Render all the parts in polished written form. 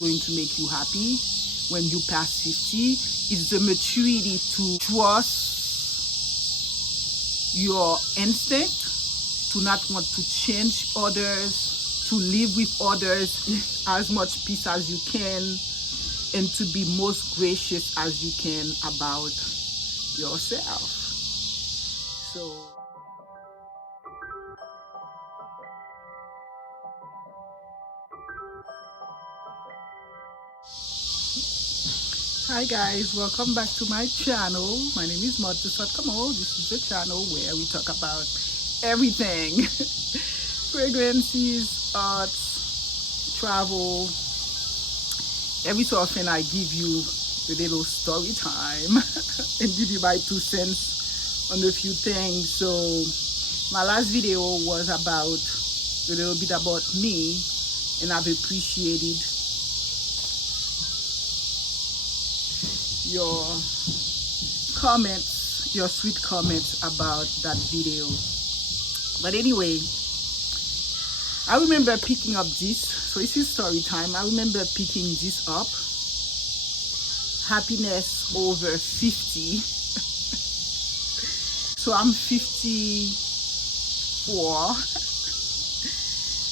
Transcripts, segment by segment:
going to make you happy when you pass 50. It's the maturity to trust your instinct, to not want to change others, to live with others as much peace as you can, and to be most gracious as you can about yourself. So hi guys, welcome back to my channel. My name is YOUTHFUL. This is the channel where we talk about everything. Fragrances, arts, travel. Every so often I give you a little story time and give you my 2 cents on a few things. So my last video was about a little bit about me, and I've appreciated your comments, your sweet comments about that video. But anyway, I remember picking up this, so this is story time. I remember picking this up, happiness over 50. So I'm 54.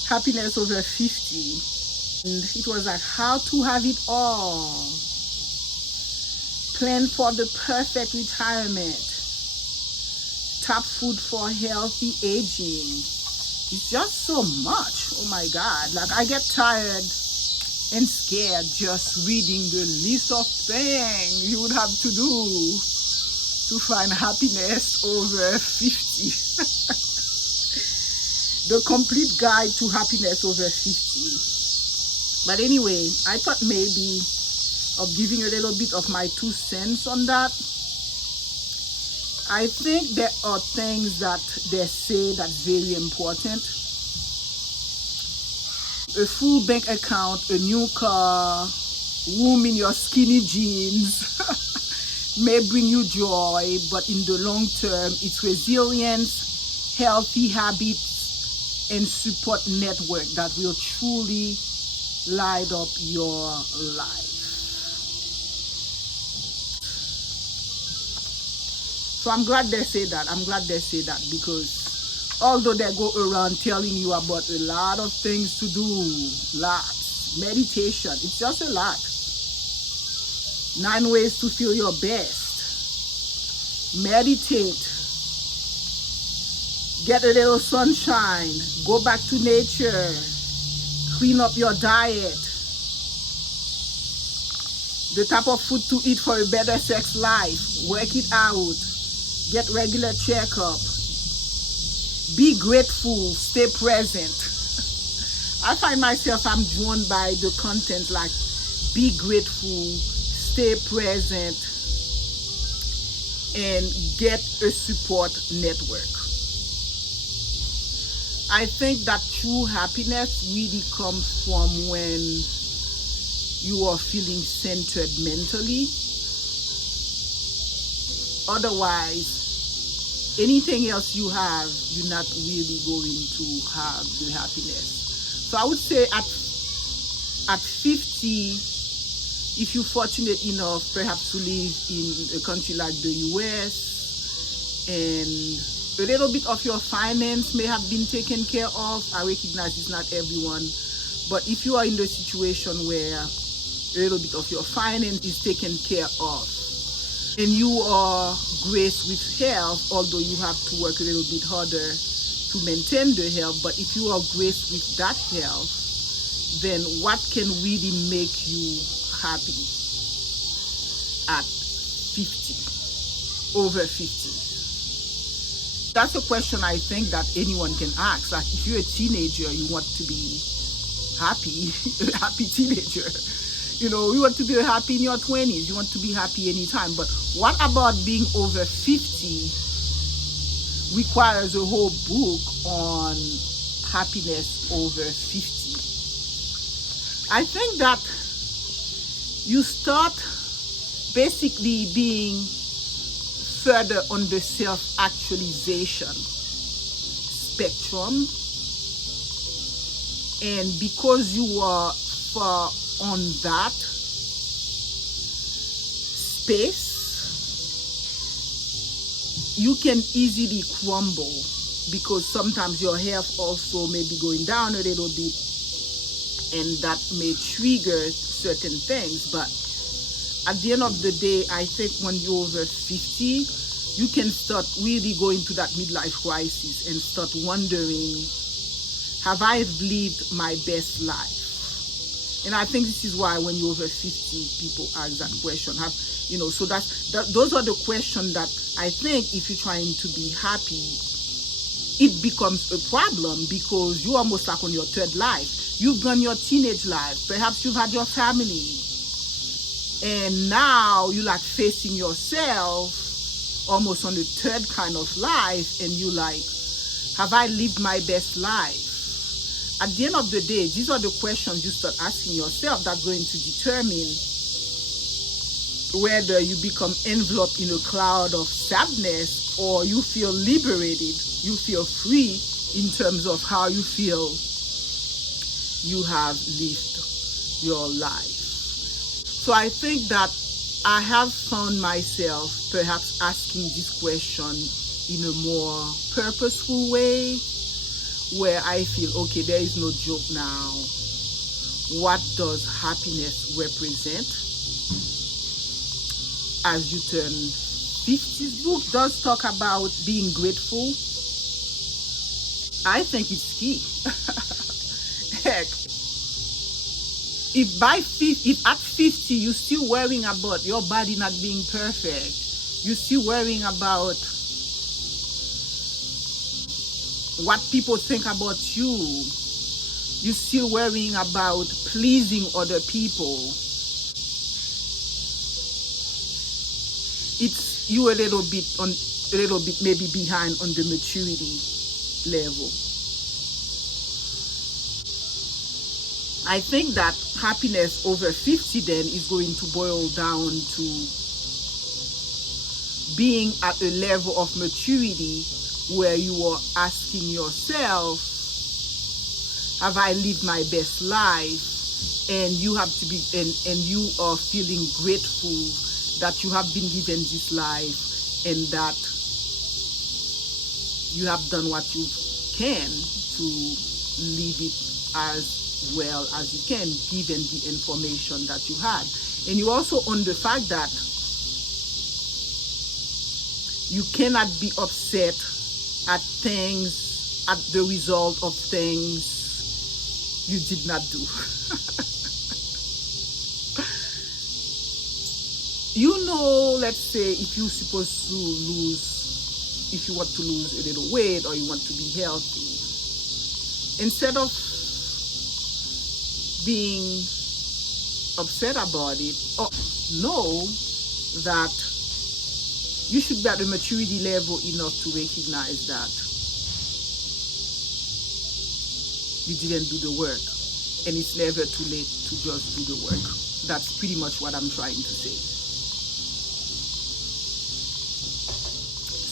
Happiness over 50. And it was like how to have it all. Plan for the perfect retirement. Top food for healthy aging. It's just so much. Oh my God. Like I get tired and scared just reading the list of things you would have to do to find happiness over 50. The complete guide to happiness over 50. But anyway, I thought maybe of giving a little bit of my 2 cents on that. I think there are things that they say that's very important. A full bank account, a new car, room in your skinny jeans may bring you joy, but in the long term, it's resilience, healthy habits, and support network that will truly light up your life. So I'm glad they say that. I'm glad they say that, because although they go around telling you about a lot of things to do, lots, meditation, it's just a lot. 9 ways to feel your best. Meditate. Get a little sunshine. Go back to nature. Clean up your diet. The type of food to eat for a better sex life. Work it out. Get regular checkup. Be grateful. Stay present. I find myself, I'm drawn by the content like be grateful, stay present, and get a support network. I think that true happiness really comes from when you are feeling centered mentally. Otherwise, anything else you have, you're not really going to have the happiness. So I would say at 50, if you're fortunate enough perhaps to live in a country like the US, and a little bit of your finance may have been taken care of. I recognize it's not everyone, but if you are in the situation where a little bit of your finance is taken care of, and you are graced with health, although you have to work a little bit harder to maintain the health, but if you are graced with that health, then what can really make you happy at 50, over 50? That's a question I think that anyone can ask. Like if you're a teenager, you want to be happy, a happy teenager. You know, you want to be happy in your 20s. You want to be happy anytime. But what about being over 50 requires a whole book on happiness over 50. I think that you start basically being further on the self-actualization spectrum, and because you are on that space, you can easily crumble, because sometimes your health also may be going down a little bit, and that may trigger certain things. But at the end of the day, I think when you're over 50, you can start really going to that midlife crisis and start wondering, have I lived my best life? And I think this is why when you're over 50, people ask that question. So those are the questions that I think if you're trying to be happy, it becomes a problem, because you're almost like on your third life. You've gone your teenage life. Perhaps you've had your family. And now you're like facing yourself almost on the third kind of life, and you like, have I lived my best life? At the end of the day, these are the questions you start asking yourself that's going to determine whether you become enveloped in a cloud of sadness, or you feel liberated, you feel free in terms of how you feel you have lived your life. So I think that I have found myself perhaps asking this question in a more purposeful way, where I feel, okay, there is no joke now. What does happiness represent as you turn 50? This book does talk about being grateful. I think it's key. Heck, if at 50 you're still worrying about your body not being perfect, you're still worrying about what people think about you, you're still worrying about pleasing other people, it's you a little bit maybe behind on the maturity level. I think that happiness over 50 then is going to boil down to being at a level of maturity where you are asking yourself, have I lived my best life? And you have to be, and you are feeling grateful that you have been given this life, and that you have done what you can to live it as well as you can, given the information that you had. And you also own the fact that you cannot be upset at things, at the result of things you did not do. Let's say if you're supposed to if you want to lose a little weight, or you want to be healthy, instead of being upset about it, or know that you should be at the maturity level enough to recognize that you didn't do the work, and it's never too late to just do the work. That's pretty much what I'm trying to say.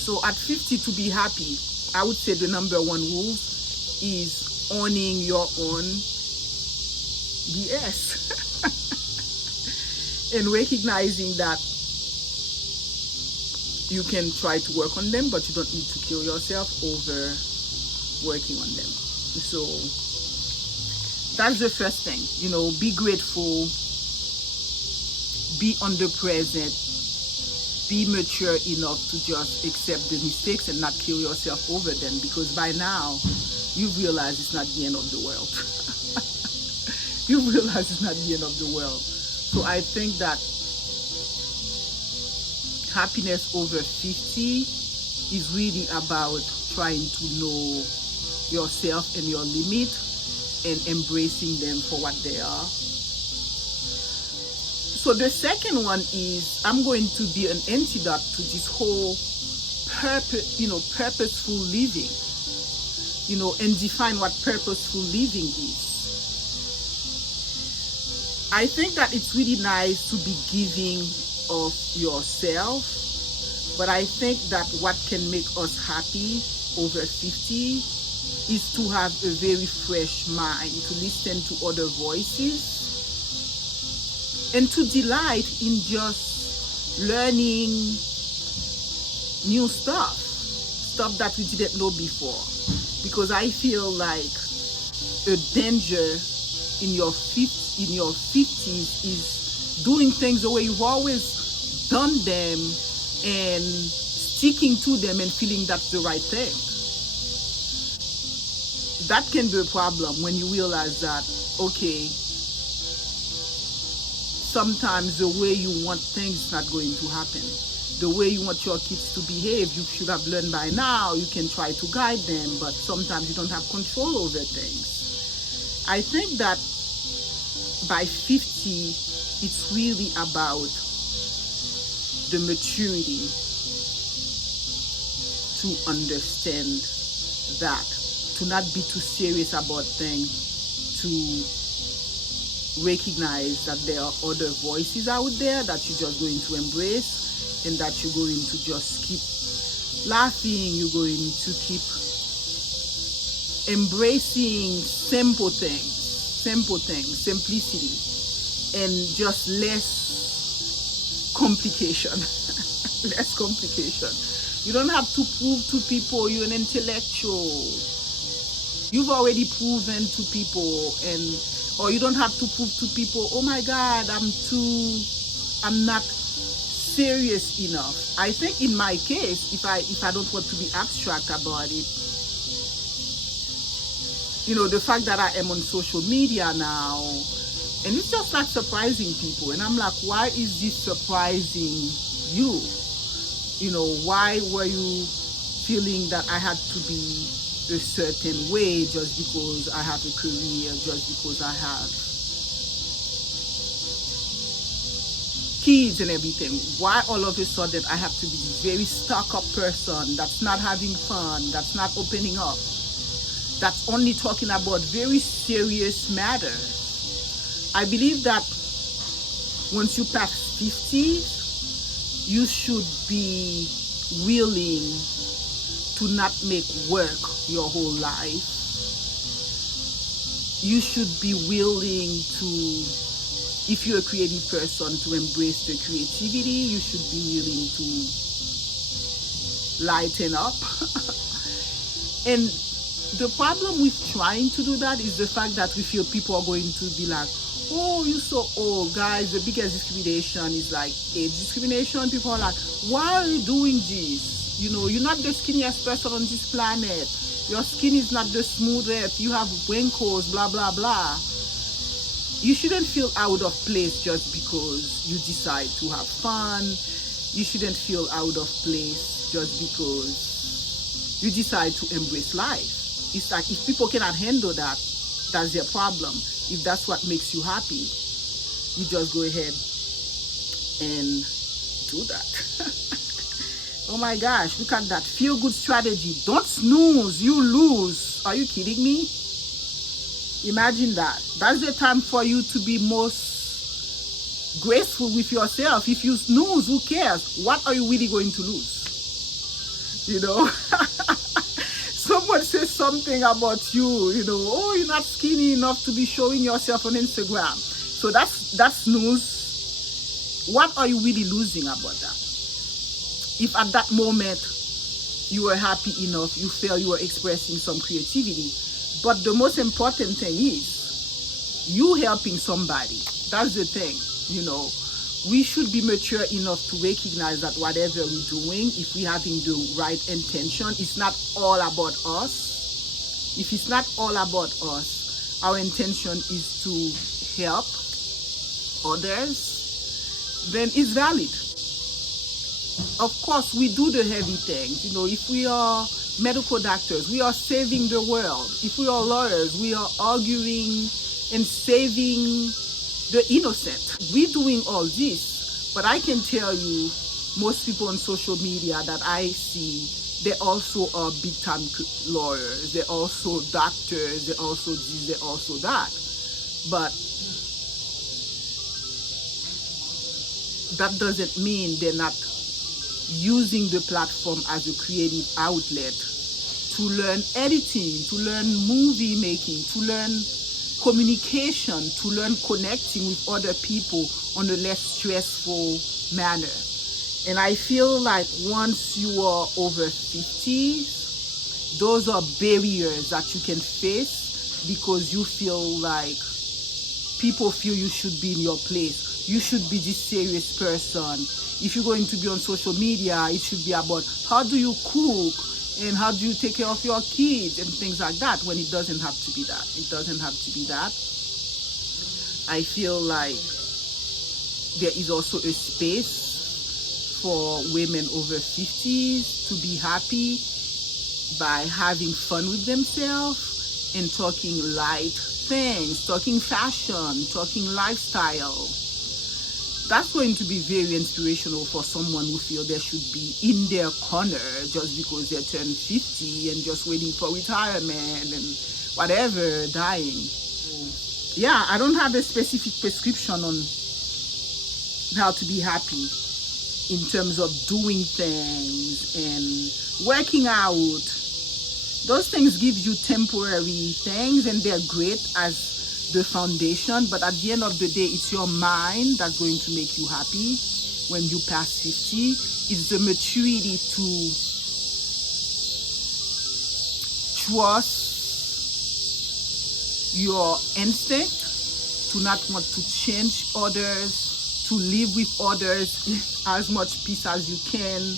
So at 50, to be happy, I would say the number one rule is owning your own BS and recognizing that you can try to work on them, but you don't need to kill yourself over working on them. So that's the first thing, be grateful, be on the present, be mature enough to just accept the mistakes and not kill yourself over them, because by now you realize it's not the end of the world. You realize it's not the end of the world. So I think that happiness over 50 is really about trying to know yourself and your limit and embracing them for what they are. So the second one is, I'm going to be an antidote to this whole purposeful living, and define what purposeful living is. I think that it's really nice to be giving of yourself, but I think that what can make us happy over 50 is to have a very fresh mind, to listen to other voices, and to delight in just learning new stuff that we didn't know before. Because I feel like a danger in your 50s is doing things the way you've always done them and sticking to them and feeling that's the right thing. That can be a problem when you realize that, okay, sometimes the way you want things is not going to happen. The way you want your kids to behave, you should have learned by now. You can try to guide them, but sometimes you don't have control over things. I think that by 50, it's really about the maturity to understand that, to not be too serious about things, to recognize that there are other voices out there that you're just going to embrace, and that you're going to just keep laughing, you're going to keep embracing simple things, simplicity, and just less complication. Less complication. You don't have to prove to people you're an intellectual. You've already proven to people, or you don't have to prove to people, oh my God, I'm not serious enough. I think in my case, if I don't want to be abstract about it, the fact that I am on social media now, and it's just like surprising people, and I'm like, why is this surprising you? Why were you feeling that I had to be a certain way just because I have a career, just because I have kids and everything? Why all of a sudden I have to be this very stuck up person that's not having fun, that's not opening up, that's only talking about very serious matters? I believe that once you pass 50, you should be willing to not make work your whole life. You should be willing to, if you're a creative person, to embrace the creativity. You should be willing to lighten up. And the problem with trying to do that is the fact that we feel people are going to be like, oh, you're so old. Guys, the biggest discrimination is like age discrimination. People are like, why are you doing this? You're not the skinniest person on this planet. Your skin is not the smoothest. You have wrinkles, blah, blah, blah. You shouldn't feel out of place just because you decide to have fun. You shouldn't feel out of place just because you decide to embrace life. It's like, if people cannot handle that, that's their problem. If that's what makes you happy, you just go ahead and do that. Oh my gosh, look at that feel-good strategy. Don't snooze, you lose. Are you kidding me? Imagine that. That's the time for you to be most graceful with yourself. If you snooze, who cares? What are you really going to lose? Someone says something about you, oh, you're not skinny enough to be showing yourself on Instagram. So that's news. What are you really losing about that? If at that moment you were happy enough, you felt you were expressing some creativity. But the most important thing is you helping somebody. That's the thing, We should be mature enough to recognize that whatever we're doing, if we're having the right intention, it's not all about us. If it's not all about us, our intention is to help others, then it's valid. Of course, we do the heavy things. If we are medical doctors, we are saving the world. If we are lawyers, we are arguing and saving the innocent. We're doing all this, but I can tell you, most people on social media that I see, they also are big time lawyers, they're also doctors, they're also this, they're also that. But that doesn't mean they're not using the platform as a creative outlet to learn editing, to learn movie making, to learn communication, to learn connecting with other people on a less stressful manner. And I feel like once you are over 50, those are barriers that you can face, because you feel like people feel you should be in your place. You should be this serious person. If you're going to be on social media, it should be about how do you cook and how do you take care of your kids and things like that, when it doesn't have to be that. It doesn't have to be that. I feel like there is also a space for women over 50s to be happy by having fun with themselves and talking light things, talking fashion, talking lifestyle. That's going to be very inspirational for someone who feel they should be in their corner just because they turned 50 and just waiting for retirement and whatever, dying. Yeah, I don't have a specific prescription on how to be happy in terms of doing things and working out. Those things give you temporary things and they're great as the foundation, but at the end of the day, it's your mind that's going to make you happy when you pass 50. It's the maturity to trust your instinct, to not want to change others, to live with others as much peace as you can,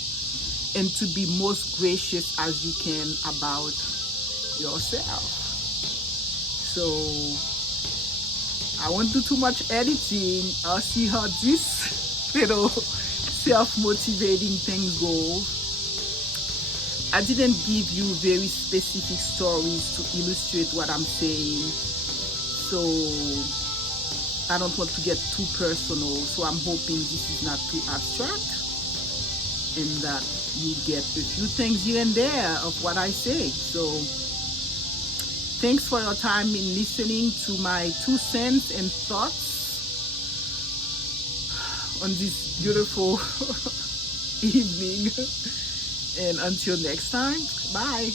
and to be most gracious as you can about yourself. So I won't do too much editing. I'll see how this little self-motivating thing goes. I didn't give you very specific stories to illustrate what I'm saying, so I don't want to get too personal. So I'm hoping this is not too abstract and that you get a few things here and there of what I say. So thanks for your time in listening to my 2 cents and thoughts on this beautiful evening. And until next time, bye.